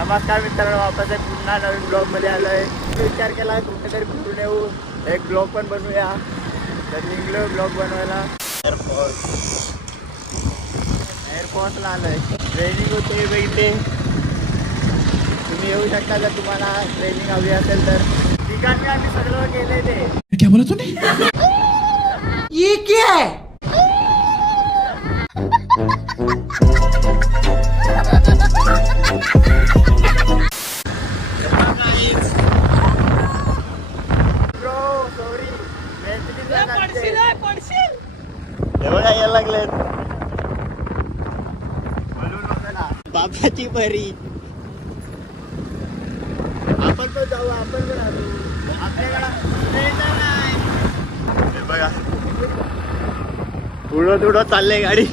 नमस्कार मित्रांनो, वापस एक पुन्हा नवीन ब्लॉगमध्ये आलो आहे. विचार केला कुठेतरी फिरून येऊ, एक ब्लॉग पण बनवूया. तर निघलो ब्लॉग बनवायला. एअरपोर्टला आलो आहे. ट्रेनिंग होते इथे, तुम्ही येऊ शकता जर तुम्हाला ट्रेनिंग हवी असेल तर. ठिकाणी आम्ही सगळं गेले ते. क्या बोला तूने? ये क्या है? यायला लागलेत बापाची परी. आपण पण जाऊ, आपण पण आलो. आपल्याकडं नाही. बघा थोडं थोडं चाललंय गाडी.